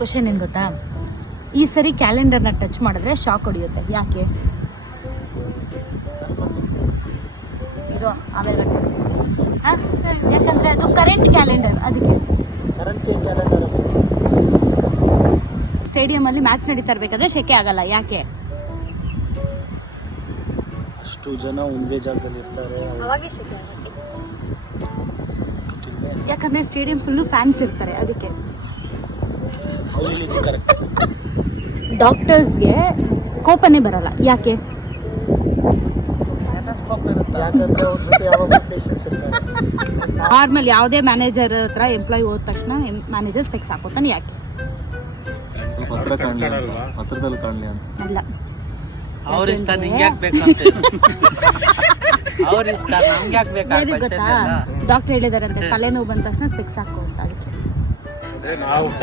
Question ಏನು ಗೊತ್ತಾ, ಈ ಸರಿ ಕ್ಯಾಲೆಂಡರ್ನ ಟಚ್ ಮಾಡಿದ್ರೆ ಶಾಕ್ ಹೊಡೆಯುತ್ತೆ, ಯಾಕೆ? ಇರೋ ಆಮೇಲೆ ಬರ್ತೀನಿ. ಹಾಂ, ಯಾಕಂದರೆ ಅದು ಕರೆಂಟ್ ಕ್ಯಾಲೆಂಡರ್, ಅದಕ್ಕೆ. ಸ್ಟೇಡಿಯಮಲ್ಲಿ ಮ್ಯಾಚ್ ನಡೀತಾ ಇರಬೇಕಾದ್ರೆ ಸೆಕೆ ಆಗಲ್ಲ, ಯಾಕೆ? ಅಷ್ಟು ಜನ ಒಂದೇ ಜಾಗದಲ್ಲಿ ಇರ್ತಾರೆ, ಅವಾಗೇ ಸೆಕೆ ಆಗುತ್ತೆ. ಯಾಕಂದರೆ ಸ್ಟೇಡಿಯಂ ಫುಲ್ಲು ಫ್ಯಾನ್ಸ್ ಇರ್ತಾರೆ, ಅದಕ್ಕೆ. ಡಾಕ್ಟರ್ಸ್ಗೆ ಕೋಪನೇ ಬರಲ್ಲ, ಯಾಕೆ? ನಾರ್ಮಲ್ ಯಾವುದೇ ಮ್ಯಾನೇಜರ್ ಹತ್ರ ಎಂಪ್ಲಾಯ್ ಹೋದ ತಕ್ಷಣ ಮ್ಯಾನೇಜರ್ ಸ್ಪೆಕ್ಸ್ ಹಾಕೋತಾನೆ, ಯಾಕೆ? ಹತ್ರದಲ್ಲಿ ಕಾಣಲಿ ಅಂತ ಅಲ್ಲ, ಅವ್ರ ಇಷ್ಟ ನಿಂಗೆ ಯಾಕೆ ಬೇಕಂತ. ಅವ್ರ ಇಷ್ಟ ನಮ್ಗೆ ಯಾಕೆ ಬೇಕಾಗ ಗೊತ್ತಾ, ಡಾಕ್ಟರ್ ಹೇಳಿದಾರಂತೆ ತಲೆನೋವು ಬಂದ ತಕ್ಷಣ ಸ್ಪೆಕ್ಸ್ ಹಾಕೋ ಅಂತ, ಅದಕ್ಕೆ.